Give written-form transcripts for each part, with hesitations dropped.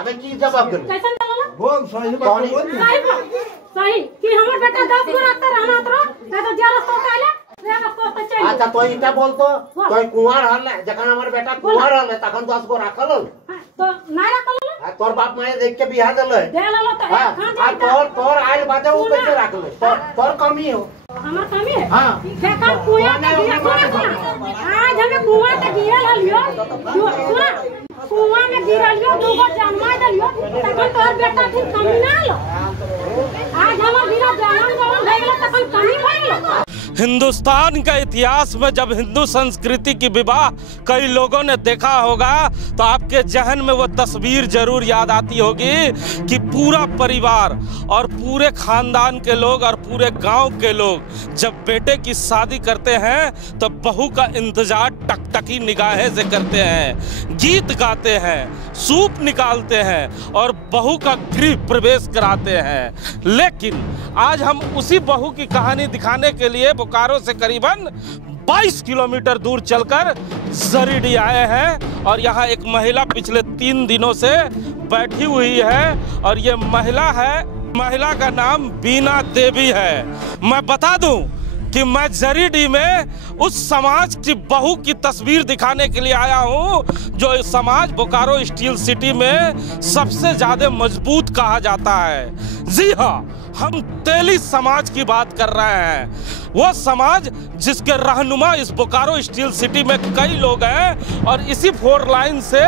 अबे की जवाब कर कैसे चलला बोल सही बात बोल सही कि हमर बेटा 10 गो रखता रहना तो मैं तो जा रस्ता काले रे रस्ता तो चाहिए। अच्छा तो इटा बोलतो तो कुंवार हल जखन हमर बेटा कुंवार हल तखन 10 गो राखल तो नहीं रखल तोर बाप माए देख के बियाह देले दे ललो तो हां तोर आइल बाजा उ कैसे राखल तोर कमी हो हमर कमी है। हां देखा कुआं के गिरा सुना आज हमें कुआं के गिरा हलियो सुना कुआं में गिरा लियो दूगो जन्मा दलियो तखन तोर बेटा फिर कमी ना लो आज हमर गिरा जवान जवान भई गेल तखन कमी भई गेल। हिंदुस्तान का इतिहास में जब हिंदू संस्कृति की विवाह कई लोगों ने देखा होगा तो आपके जहन में वो तस्वीर जरूर याद आती होगी कि पूरा परिवार और पूरे खानदान के लोग और पूरे गांव के लोग जब बेटे की शादी करते हैं तो बहू का इंतजार टकटकी निगाहें से करते हैं, गीत गाते हैं, सूप निकालते हैं और बहू का गृह प्रवेश कराते हैं। लेकिन आज हम उसी बहू की कहानी दिखाने के लिए बोकारो से करीबन 22 किलोमीटर दूर चलकर जरीडी आए हैं और यहाँ एक महिला पिछले 3 दिनों से बैठी हुई है और ये महिला का नाम बीना देवी है। मैं बता दूं कि मैं जरीडी में उस समाज की बहू की तस्वीर दिखाने के लिए आया हूं जो इस समाज बोकारो स्टील सिटी में सबसे ज्यादा मजबूत कहा जाता है। जी हाँ, हम तेली समाज की बात कर रहे हैं, वो समाज जिसके रहनुमा इस बोकारो स्टील सिटी में कई लोग हैं और इसी 4 लाइन से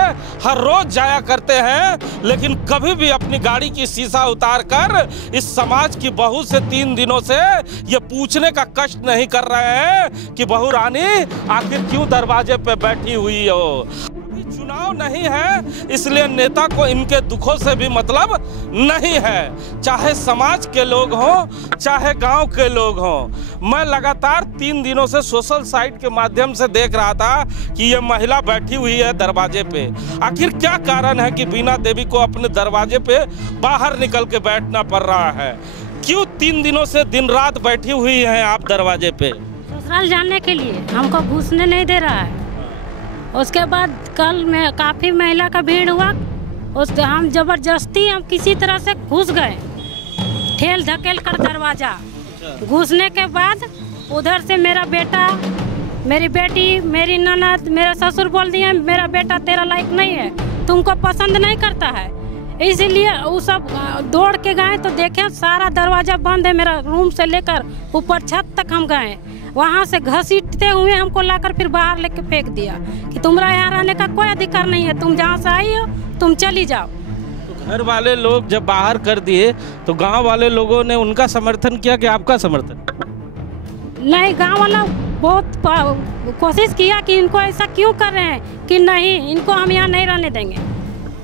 हर रोज जाया करते हैं, लेकिन कभी भी अपनी गाड़ी की शीशा उतार कर इस समाज की बहू से 3 दिनों से ये पूछने का कष्ट नहीं कर रहे हैं कि बहू रानी आखिर क्यों दरवाजे पे बैठी हुई हो। चुनाव नहीं है इसलिए नेता को इनके दुखों से भी मतलब नहीं है, चाहे समाज के लोग हों चाहे गांव के लोग हों। मैं लगातार 3 दिनों से सोशल साइट के माध्यम से देख रहा था कि ये महिला बैठी हुई है दरवाजे पे। आखिर क्या कारण है कि बीना देवी को अपने दरवाजे पे बाहर निकल के बैठना पड़ रहा है? क्यों 3 दिनों से दिन रात बैठी हुई हैं आप दरवाजे पे? ससुराल जाने के लिए हमको घुसने नहीं दे रहा है। उसके बाद कल में काफ़ी महिला का भीड़ हुआ, उसके हम जबरदस्ती हम किसी तरह से घुस गए, ठेल धकेल कर दरवाज़ा। घुसने के बाद उधर से मेरा बेटा, मेरी बेटी, मेरी ननद, मेरा ससुर बोल दिए मेरा बेटा तेरा लायक नहीं है, तुमको पसंद नहीं करता है। इसीलिए वो सब दौड़ के गए तो देखे सारा दरवाज़ा बंद है। मेरा रूम से लेकर ऊपर छत तक हम गए, वहाँ से घसीटते हुए हमको लाकर फिर बाहर लेके फेंक दिया कि तुम्हारा यहाँ रहने का कोई अधिकार नहीं है, तुम जहाँ से आई हो तुम चली जाओ। तो घर वाले लोग जब बाहर कर दिए तो गांव वाले लोगों ने उनका समर्थन किया कि आपका समर्थन? नहीं, गांव वाला बहुत कोशिश किया कि इनको ऐसा क्यों कर रहे हैं कि नहीं इनको हम यहाँ नहीं रहने देंगे।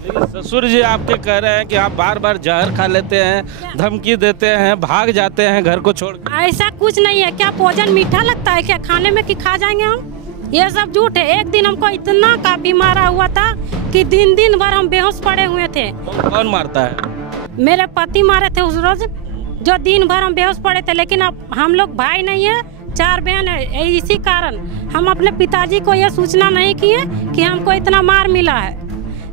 ससुर जी आपके कह रहे हैं कि आप बार बार जहर खा लेते हैं, धमकी देते हैं, भाग जाते हैं घर को छोड़। ऐसा कुछ नहीं है। क्या भोजन मीठा लगता है क्या खाने में कि खा जाएंगे हम? ये सब झूठ है। एक दिन हमको इतना का बीमार हुआ था कि दिन भर हम बेहोश पड़े हुए थे। कौन मारता है? मेरे पति मारे थे उस रोज, जो दिन भर हम बेहोश पड़े थे। लेकिन अब हम लोग भाई नहीं है, 4 बहन है, इसी कारण हम अपने पिताजी को यह सूचना नहीं किए कि हमको इतना मार मिला है।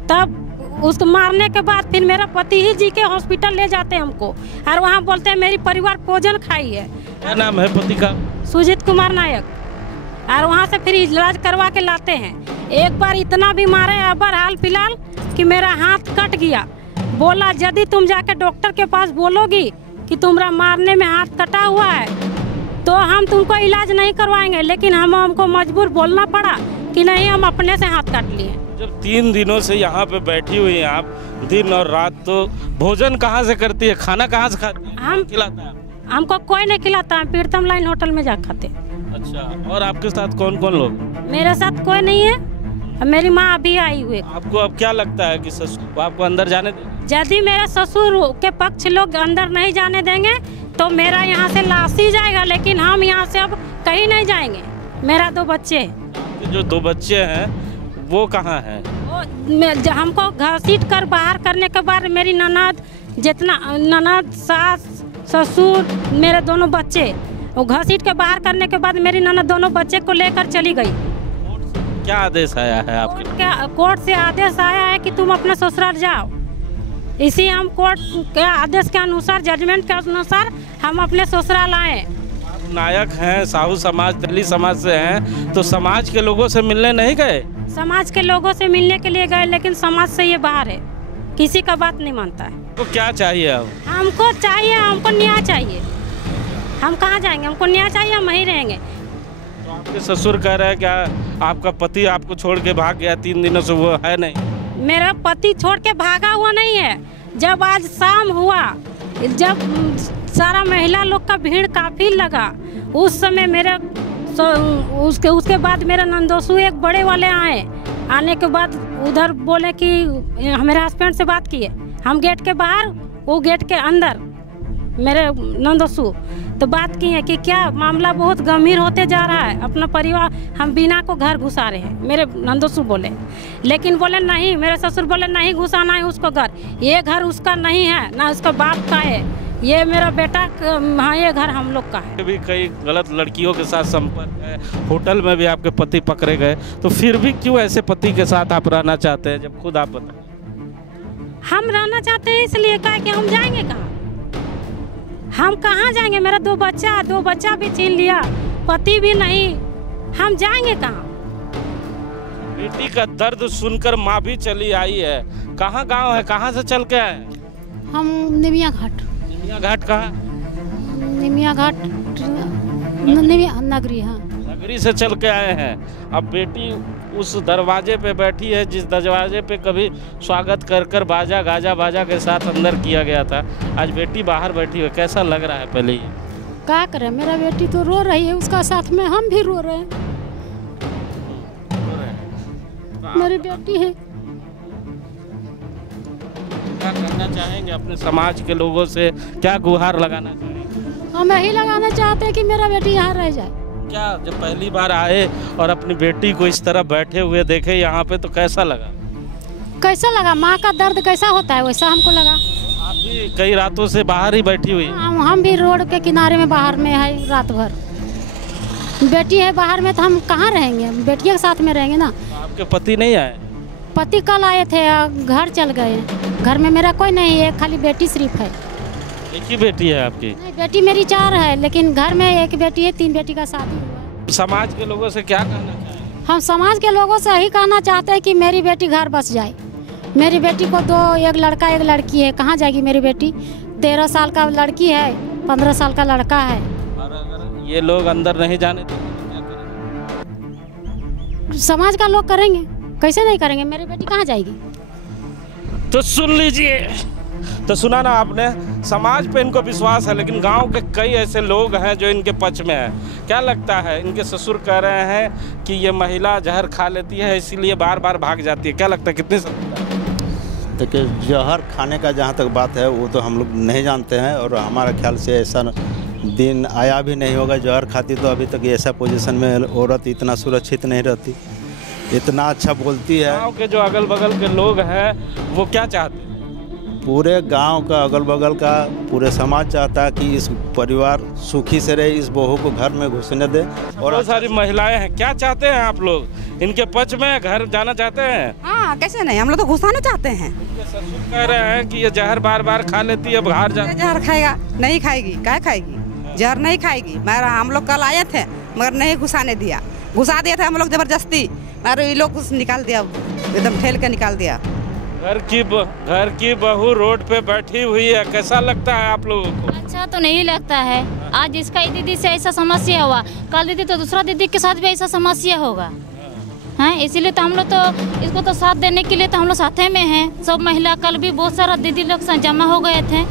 तब उसको मारने के बाद फिर मेरा पति ही जी के हॉस्पिटल ले जाते हैं हमको, और वहाँ बोलते हैं मेरी परिवार भोजन खाई है। क्या नाम है पति का? सुजीत कुमार नायक। और वहाँ से फिर इलाज करवा के लाते हैं। एक बार इतना भी मारे अबर हाल फिलहाल कि मेरा हाथ कट गया। बोला यदि तुम जाके डॉक्टर के पास बोलोगी कि तुम्हारा मारने में हाथ कटा हुआ है तो हम तुमको इलाज नहीं करवाएंगे। लेकिन हमको मजबूर बोलना पड़ा कि नहीं, हम अपने से हाथ काट लिए। जब 3 दिनों से यहाँ पे बैठी हुई हैं आप दिन और रात, तो भोजन कहाँ से करती है, खाना कहाँ से खाती है? हम खिलाता है? हमको कोई नहीं खिलाता है, प्रीतम लाइन होटल में जा खाते। अच्छा, और आपके साथ कौन कौन लोग? मेरे साथ कोई नहीं है, मेरी माँ अभी आई हुई। आपको अब क्या लगता है कि ससुर आपको अंदर जाने देंगे? यदि मेरे ससुर के पक्ष लोग अंदर नहीं जाने देंगे तो मेरा यहाँ से लाश ही जाएगा, लेकिन हम यहाँ से अब कहीं नहीं जाएंगे। मेरा 2 बच्चे, जो 2 बच्चे हैं वो कहाँ हैं? वो हमको घसीट कर बाहर करने के बाद मेरी ननद, जितना ननद, सास, ससुर, मेरे दोनों बच्चे, वो घसीट के बाहर करने के बाद मेरी ननद दोनों बच्चे को लेकर चली गई। क्या आदेश आया है आपके? कोर्ट से आदेश आया है कि तुम अपने ससुराल जाओ। इसी हम कोर्ट के आदेश के अनुसार, जजमेंट के अनुसार हम अपने ससुराल आए। नायक हैं, साहू समाज, दलित समाज से हैं, तो समाज के लोगों से मिलने नहीं गए? समाज के लोगों से मिलने के लिए गए, लेकिन समाज से ये बाहर है, किसी का बात नहीं मानता है। तो क्या चाहिए अब? हमको चाहिए, हमको न्याय चाहिए। हम कहाँ जाएंगे? हमको न्याय चाहिए, हम वहीं रहेंगे। तो आपके ससुर कह रहे हैं क्या आपका पति आपको छोड़ के भाग गया 3 दिनों से, वो है नहीं? मेरा पति छोड़ के भागा हुआ नहीं है। जब आज शाम हुआ, जब सारा महिला लोग का भीड़ काफी लगा, उस समय मेरे उसके बाद मेरे नंदोसू एक बड़े वाले आए। आने के बाद उधर बोले कि मेरे हस्बैंड से बात किए, हम गेट के बाहर, वो गेट के अंदर मेरे नंदोसू तो बात की है कि क्या मामला बहुत गंभीर होते जा रहा है, अपना परिवार हम बिना को घर घुसा रहे हैं, मेरे नंदोसू बोले। लेकिन बोले नहीं, मेरे ससुर बोले नहीं घुसाना है उसको घर, ये घर उसका नहीं है, ना उसका बाप का है, ये मेरा बेटा, हाँ ये घर हम लोग का है। भी कई गलत लड़कियों के साथ संपर्क है, होटल में भी आपके पति पकड़े गए, तो फिर भी क्यों ऐसे पति के साथ आप रहना चाहते हैं जब खुद आप बता? हम रहना चाहते हैं इसलिए क्या कि हम जाएंगे कहाँ? हम कहाँ जाएंगे? मेरा 2 बच्चा भी छीन लिया, पति भी नहीं, हम जाएंगे कहाँ? बेटी का दर्द सुनकर माँ भी चली आई है। कहाँ गांव है, कहाँ से चल के आए? हम निमिया घाट। निमिया घाट कहाँ? निमिया घाट नगरी। हाँ, नगरी से चल के आए हैं। अब बेटी उस दरवाजे पे बैठी है जिस दरवाजे पे कभी स्वागत कर बाजा गाजा के साथ अंदर किया गया था, आज बेटी बाहर बैठी है। कैसा लग रहा है? पहले ये क्या करें, मेरा बेटी तो रो रही है, उसका साथ में हम भी रो रहे हैं। मेरी बेटी है। क्या करना चाहेंगे अपने समाज के लोगों से, क्या गुहार लगाना चाहेंगे? हम यही लगाना चाहते हैं कि मेरा बेटी यहाँ रह जाए। क्या जब पहली बार आए और अपनी बेटी को इस तरह बैठे हुए देखे यहाँ पे, तो कैसा लगा? कैसा लगा? माँ का दर्द कैसा होता है वैसा हमको लगा। आप भी कई रातों से बाहर ही बैठी हुई? हम भी रोड के किनारे में बाहर में है रात भर। बेटी है बाहर में तो हम कहाँ रहेंगे? बेटिया के साथ में रहेंगे ना। आपके पति नहीं आए? पति कल आए थे, घर चल गए। घर में मेरा कोई नहीं है, खाली बेटी सिर्फ है। एक ही बेटी है आपकी? नहीं, बेटी मेरी 4 है, लेकिन घर में एक बेटी है, 3 बेटी का शादी हुआ। समाज के लोगों से क्या कहना चाहेंगे? हम समाज के लोगों से यही कहना चाहते हैं कि मेरी बेटी घर बस जाए। मेरी बेटी को 2, एक लड़का एक लड़की है, कहाँ जाएगी मेरी बेटी? 13 साल का लड़की है, 15 साल का लड़का है। और अगर ये लोग अंदर नहीं जाने देंगे तो क्या करेंगे? समाज का लोग करेंगे, कैसे नहीं करेंगे? मेरी बेटी कहाँ जाएगी? तो सुन लीजिए, तो सुना ना आपने, समाज पे इनको विश्वास है, लेकिन गांव के कई ऐसे लोग हैं जो इनके पक्ष में हैं। क्या लगता है? इनके ससुर कह रहे हैं कि ये महिला जहर खा लेती है, इसीलिए बार बार भाग जाती है। क्या लगता है, कितनी सत्ता है? देखिए, जहर खाने का जहाँ तक बात है वो तो हम लोग नहीं जानते हैं, और हमारा ख्याल से ऐसा दिन आया भी नहीं होगा। जहर खाती तो अभी तक ऐसा पोजीशन में औरत इतना सुरक्षित नहीं रहती, इतना अच्छा बोलती है। गाँव के जो अगल बगल के लोग हैं वो क्या चाहते हैं? पूरे गांव का, अगल बगल का पूरे समाज चाहता है कि इस परिवार सुखी से रहे, इस बहू को घर में घुसने दे। और बहुत सारी महिलाएं हैं, क्या चाहते हैं आप लोग? इनके पक्ष में घर जाना चाहते हैं? हाँ, कैसे नहीं, हम लोग तो घुसाना चाहते हैं। ससुर कह रहे हैं कि ये जहर बार बार खा लेती है, बाहर जा। जहर खाएगा? नहीं खाएगी। क्या खाएगी? जहर नहीं खाएगी। मगर हम लोग कल आए थे, मगर नहीं घुसाने दिया। घुसा दिया था हम लोग जबरदस्ती, मगर ये लोग निकाल दिया, एकदम ठेल के निकाल दिया। घर की बहू रोड पे बैठी हुई है, कैसा लगता है आप लोगों को? अच्छा तो नहीं लगता है। आज इसका दीदी से ऐसा समस्या हुआ, कल दीदी तो दूसरा दीदी के साथ भी ऐसा समस्या होगा। हैं, इसीलिए तो हम लोग तो इसको तो साथ देने के लिए तो हम लोग साथे में हैं। सब महिला, कल भी बहुत सारा दीदी लोग जमा हो गए थे,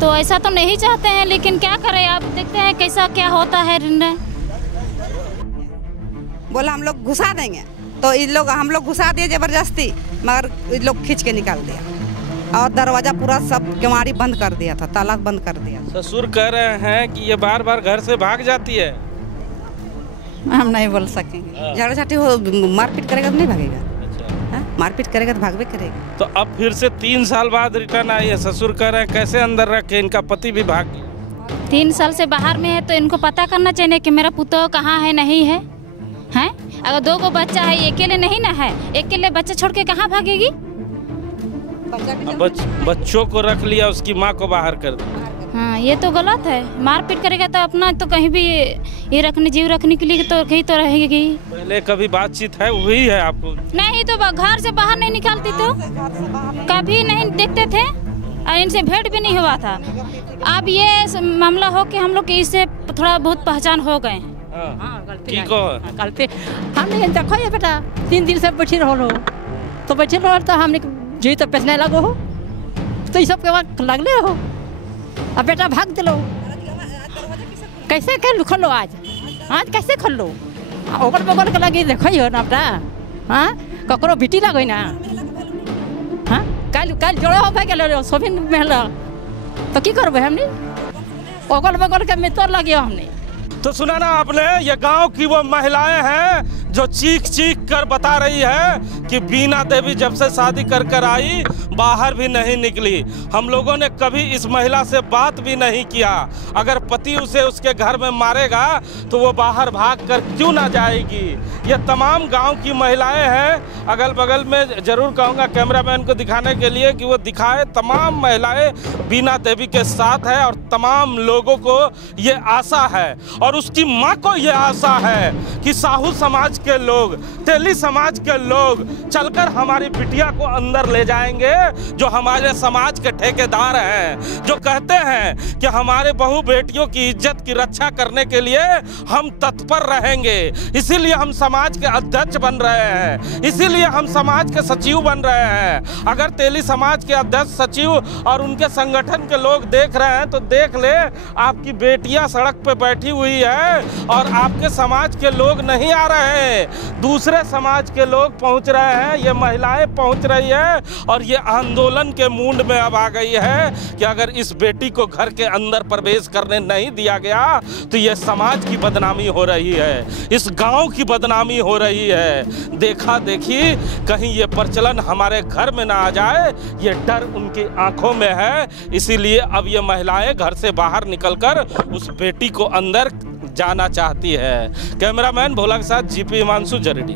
तो ऐसा तो नहीं चाहते हैं, लेकिन क्या करें, आप देखते हैं कैसा क्या होता है। बोला हम लोग घुसा देंगे, तो इन लोग हम लोग घुसा दिए जबरदस्ती, मगर इन लोग खींच के निकाल दिया और दरवाजा पूरा सब केवाड़ी बंद कर दिया था, ताला बंद कर दिया। ससुर कह रहे हैं कि ये बार बार घर से भाग जाती है। हम नहीं बोल सकेंगे, झगड़ा झाटी हो, मारपीट करेगा तो नहीं भागेगा। अच्छा। मारपीट करेगा तो भागवे करेगा। तो अब फिर से 3 साल बाद रिटर्न आई है। ससुर कह रहे हैं कैसे अंदर रखे, इनका पति भी भाग गया। 3 साल से बाहर में है, तो इनको पता करना चाहिए कि मेरा पुतोह कहाँ है, नहीं है। हैं, अगर 2 बच्चा है, अकेले नहीं ना है, अकेले बच्चा छोड़ के कहाँ भागेगी? बच्चों को रख लिया, उसकी माँ को बाहर कर दिया। हाँ, ये तो गलत है। मारपीट करेगा तो अपना तो कहीं भी ये रखने जीव रखने के लिए तो कहीं तो रहेगी। पहले कभी बातचीत है हुई है आपको? नहीं, तो घर से बाहर नहीं निकलती, तो कभी नहीं देखते थे और इनसे भेंट भी नहीं हुआ था। अब ये मामला हो कि हम लोग इससे थोड़ा बहुत पहचान हो गए। गलती हमने देखो ये बेटा 3 दिन से बैठी रहो तो बैठे रहो तो हमने जी तो पैसने लगो हो तो ये सब के वक्त लगले हो। अब बेटा भाग दिलो, कैसे खोलो आज कैसे खोलो? ओकर बगल के लगे देखो हो ना बेटा। हाँ, ककरो बेटी लगो ना। हाँ, कल जोड़ा हो भाई गलो सोभिन महल तो की करबे हमने? ओगल बगल के मित्र लगे हमने। तो सुना ना आपने, ये गांव की वो महिलाएं हैं जो चीख चीख कर बता रही है कि बीना देवी जब से शादी कर कर आई बाहर भी नहीं निकली। हम लोगों ने कभी इस महिला से बात भी नहीं किया। अगर पति उसे उसके घर में मारेगा तो वो बाहर भाग कर क्यों ना जाएगी? ये तमाम गांव की महिलाएं हैं। अगल बगल में जरूर कहूँगा कैमरामैन को दिखाने के लिए कि वो दिखाए। तमाम महिलाएं बीना देवी के साथ है और तमाम लोगों को ये आशा है और उसकी माँ को ये आशा है कि साहू समाज के लोग, तेली समाज के लोग चलकर हमारी बिटिया को अंदर ले जाएंगे, जो हमारे समाज के ठेकेदार हैं, जो कहते हैं कि हमारे बहू बेटियों की इज्जत की रक्षा करने के लिए हम तत्पर रहेंगे। इसीलिए हम समाज के अध्यक्ष बन रहे हैं, इसीलिए हम समाज के सचिव बन रहे हैं। अगर तेली समाज के अध्यक्ष, सचिव और उनके संगठन के लोग देख रहे हैं तो देख ले, आपकी बेटियां सड़क पे बैठी हुई है और आपके समाज के लोग नहीं आ रहे हैं, दूसरे समाज के लोग पहुंच रहे हैं। ये महिलाएं पहुंच रही है और ये आंदोलन के मूड में अब आ गई है कि अगर इस बेटी को घर के अंदर प्रवेश करने नहीं दिया गया तो ये समाज की बदनामी हो रही है, इस गांव की बदनामी हो रही है। देखा देखी कहीं ये प्रचलन हमारे घर में ना आ जाए, ये डर उनकी आंखों में है। इसीलिए अब ये महिलाएं घर से बाहर निकलकर उस बेटी को अंदर जाना चाहती है। कैमरामैन भोला के साथ जीपी हिमांशु, जरीडी।